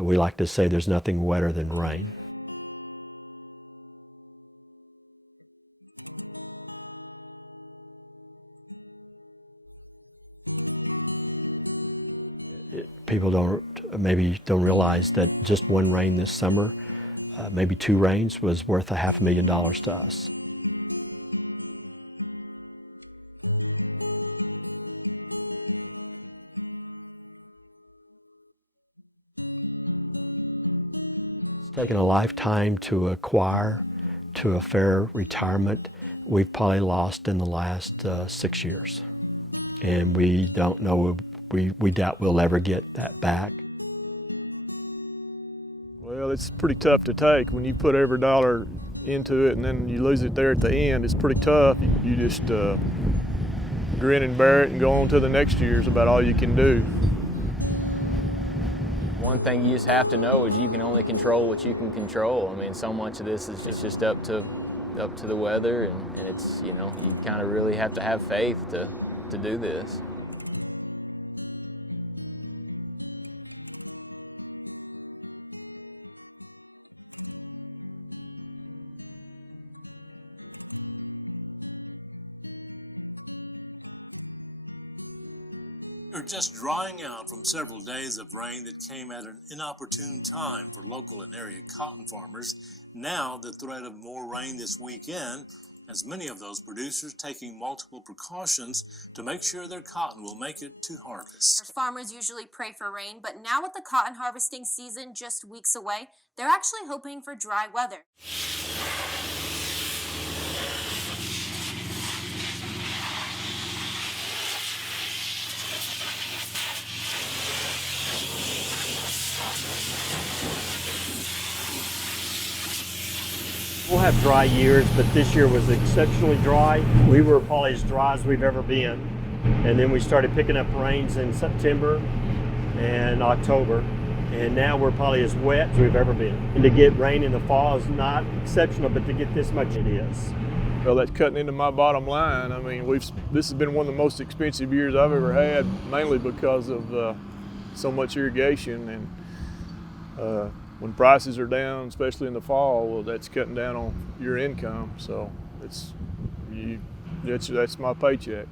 We like to say there's nothing wetter than rain. People maybe don't realize that just one rain this summer, maybe 2 rains, was worth $500,000 to us. It's taken a lifetime to acquire to a fair retirement. We've probably lost in the last 6 years, and we don't know. We doubt we'll ever get that back. Well, it's pretty tough to take when you put every dollar into it and then you lose it there at the end. It's pretty tough. You just grin and bear it and go on to the next year is about all you can do. One thing you just have to know is you can only control what you can control. I mean, so much of this is just up to the weather, and it's, you know, you kind of really have to have faith to do this. We're just drying out from several days of rain that came at an inopportune time for local and area cotton farmers. Now the threat of more rain this weekend has many of those producers taking multiple precautions to make sure their cotton will make it to harvest. Farmers usually pray for rain, but now with the cotton harvesting season just weeks away, they're actually hoping for dry weather. We'll have dry years, but this year was exceptionally dry. We were probably as dry as we've ever been. And then we started picking up rains in September and October. And now we're probably as wet as we've ever been. And to get rain in the fall is not exceptional, but to get this much, it is. Well, that's cutting into my bottom line. I mean, this has been one of the most expensive years I've ever had, mainly because of so much irrigation. And when prices are down, especially in the fall, well, that's cutting down on your income. So that's my paycheck.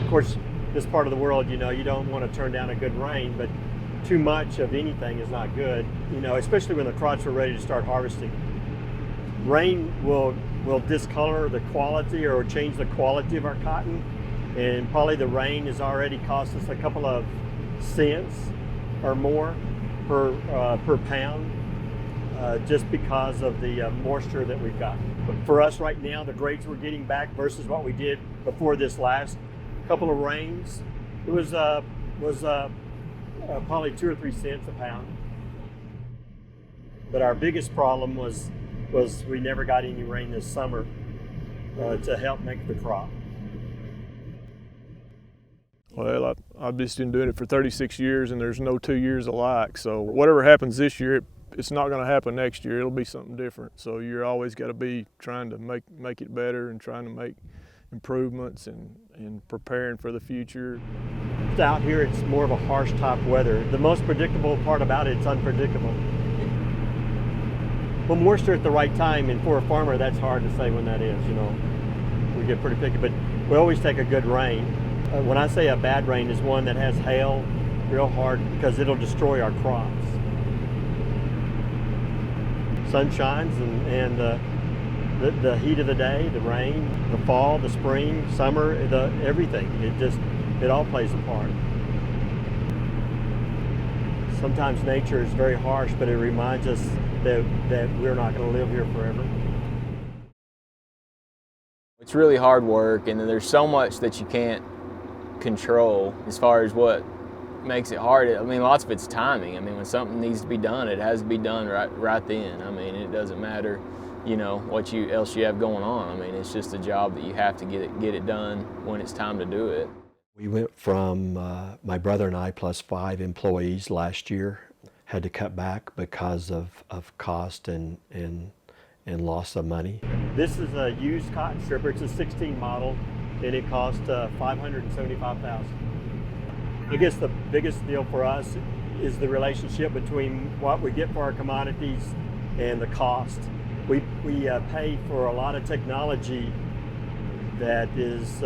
Of course, this part of the world, you know, you don't want to turn down a good rain, but too much of anything is not good, you know, especially when the crops are ready to start harvesting. Rain will discolor the quality or change the quality of our cotton, and probably the rain has already cost us a couple of cents or more per pound just because of the moisture that we've got. But for us right now, the grades we're getting back versus what we did before this last couple of rains, it was probably 2 or 3 cents a pound. But our biggest problem was we never got any rain this summer to help make the crop. Well, I've just been doing it for 36 years and there's no 2 years alike. So whatever happens this year, it's not going to happen next year. It'll be something different. So you're always got to be trying to make it better and trying to make improvements and preparing for the future. Out here, it's more of a harsh type weather. The most predictable part about it's unpredictable. But moisture at the right time, and for a farmer, that's hard to say when that is, you know. We get pretty picky, but we always take a good rain. When I say a bad rain is one that has hail real hard, because it'll destroy our crops. Sun shines and the heat of the day, the rain, the fall, the spring, summer, everything. It all plays a part. Sometimes nature is very harsh, but it reminds us that we're not going to live here forever. It's really hard work, and there's so much that you can't control as far as what makes it hard. I mean, lots of it's timing. I mean, when something needs to be done, it has to be done right then. I mean, it doesn't matter, you know, what else you have going on. I mean, it's just a job that you have to get it done when it's time to do it. We went from my brother and I plus 5 employees last year, had to cut back because of cost and loss of money. This is a used cotton stripper. It's a 16 model, and it cost $575,000. I guess the biggest deal for us is the relationship between what we get for our commodities and the cost. We pay for a lot of technology that has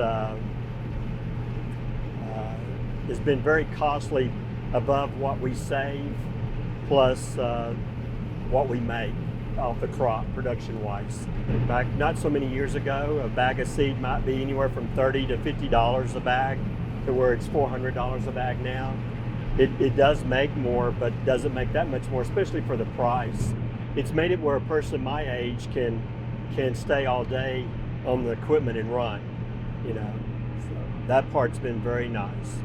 been very costly above what we save, plus what we make off the crop production-wise. Back not so many years ago, a bag of seed might be anywhere from $30 to $50 a bag, to where it's $400 a bag now. It does make more, but doesn't make that much more, especially for the price. It's made it where a person my age can stay all day on the equipment and run, you know. So that part's been very nice.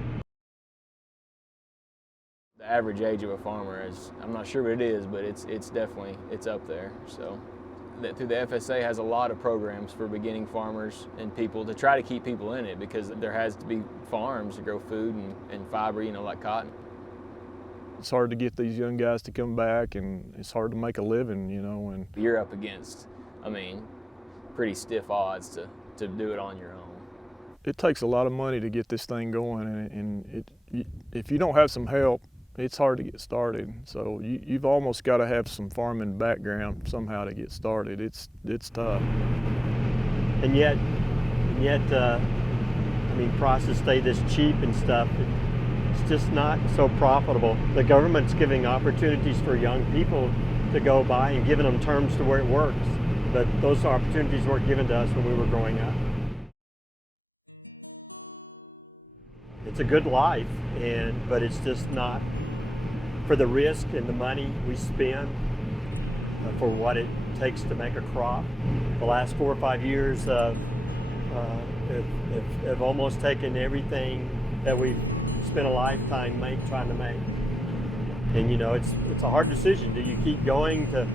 The average age of a farmer is, I'm not sure what it is, but it's definitely, it's up there. So through the FSA has a lot of programs for beginning farmers and people to try to keep people in it, because there has to be farms to grow food and fiber, you know, like cotton. It's hard to get these young guys to come back, and it's hard to make a living, you know. And you're up against, I mean, pretty stiff odds to do it on your own. It takes a lot of money to get this thing going, and if you don't have some help, it's hard to get started. So you've almost got to have some farming background somehow to get started. It's tough. And yet, I mean, prices stay this cheap and stuff. It's just not so profitable. The government's giving opportunities for young people to go by and giving them terms to where it works. But those opportunities weren't given to us when we were growing up. It's a good life, but it's just not for the risk and the money we spend for what it takes to make a crop. The last 4 or 5 years have almost taken everything that we've spent a lifetime trying to make. And you know, it's a hard decision. Do you keep going to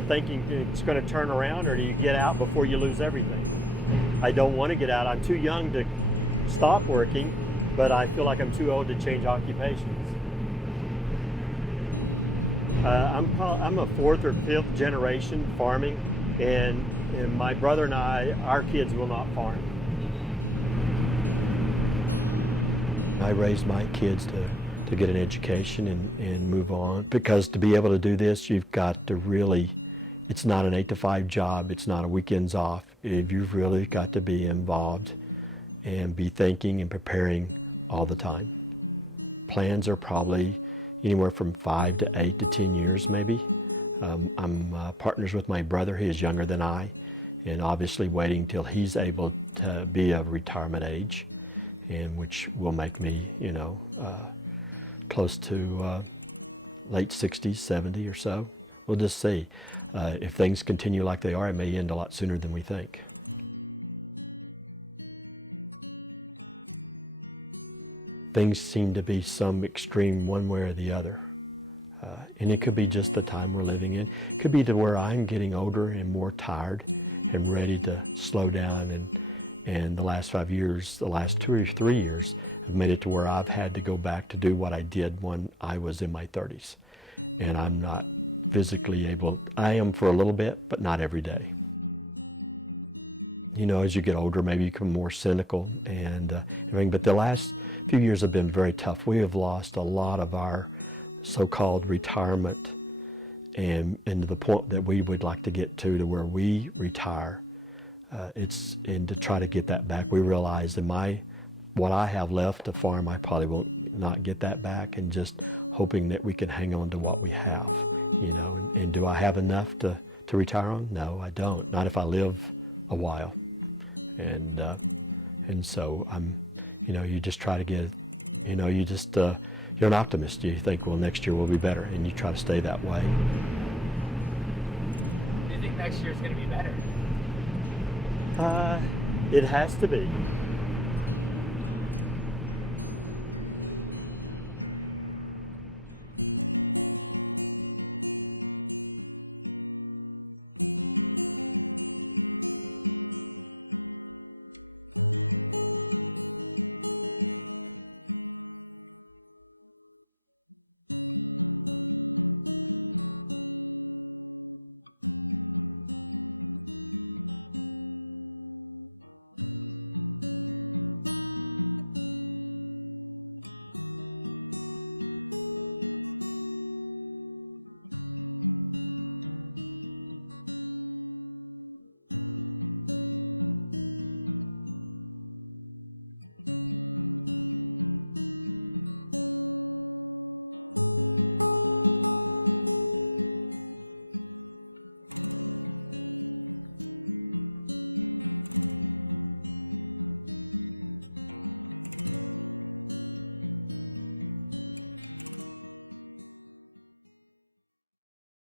thinking it's going to turn around, or do you get out before you lose everything? I don't want to get out. I'm too young to stop working, but I feel like I'm too old to change occupations. I'm a 4th or 5th generation farming, and my brother and I, our kids will not farm. I raised my kids to get an education and move on, because to be able to do this, you've got to really, it's not an 8 to 5 job, it's not a weekends off. You've really got to be involved and be thinking and preparing all the time. Plans are probably anywhere from 5 to 8 to 10 years maybe. I'm partners with my brother. He is younger than I, and obviously waiting till he's able to be of retirement age, and which will make me, you know, close to late 60s, 70 or so. We'll just see. If things continue like they are, it may end a lot sooner than we think. Things seem to be some extreme one way or the other. And it could be just the time we're living in. It could be to where I'm getting older and more tired and ready to slow down. And the last 5 years, the last 2 or 3 years, have made it to where I've had to go back to do what I did when I was in my 30s. And I'm not physically able. I am for a little bit, but not every day. You know, as you get older, maybe you become more cynical and everything. But the last few years have been very tough. We have lost a lot of our so-called retirement, and to the point that we would like to get to where we retire. And to try to get that back, we realize that what I have left to farm, I probably will not get that back, and just hoping that we can hang on to what we have. You know, and do I have enough to retire on? No, I don't. Not if I live a while. And so you know, you just try to get, you know, you're an optimist. You think, well, next year will be better, and you try to stay that way. Do you think next year's going to be better? It has to be.